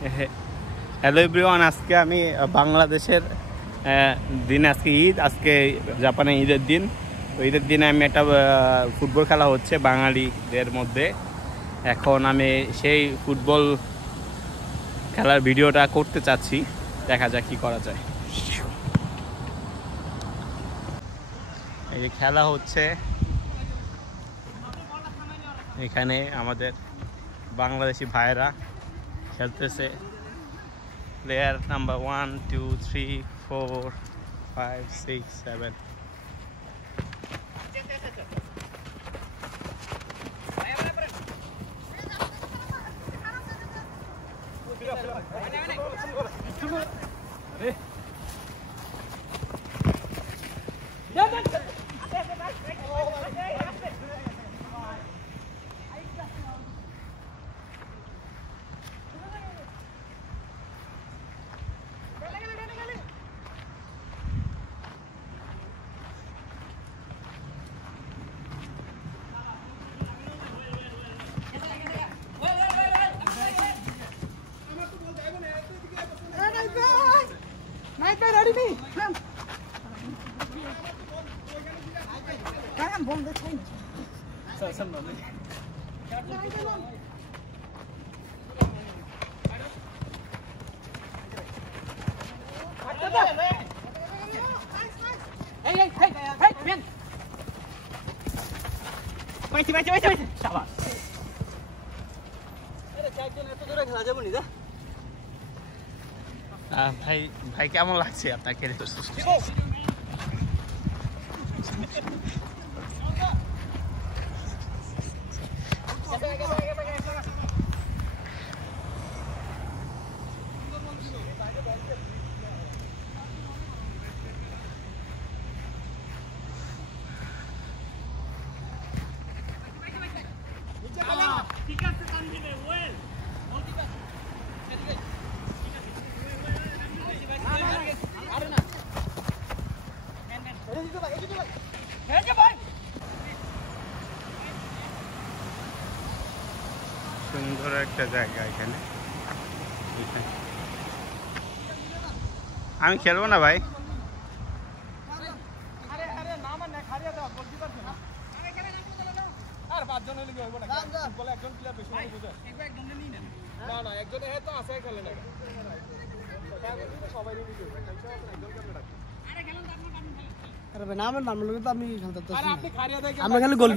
Hello everyone, আজকে আমি বাংলাদেশের দিন, আজকে ঈদ, আজকে জাপানে ঈদের দিন। তো ঈদের দিনে আমি একটা ফুটবল খেলা হচ্ছে বাঙালিদের মধ্যে। এখন আমি সেই ফুটবল খেলার ভিডিওটা করতে চাচ্ছি, দেখা যাক কি করা যায়। এই যে খেলা হচ্ছে, এখানে আমাদের বাংলাদেশি ভাইয়েরা খেলতেছে। Player number 1 2 3 4 5 6 7। ভাই ভাই কেমন লাগছে আপনার খেলে? সুন্দর একটা জায়গা এখানে। আমি খেলবো না ভাই। আমরা খালি গোল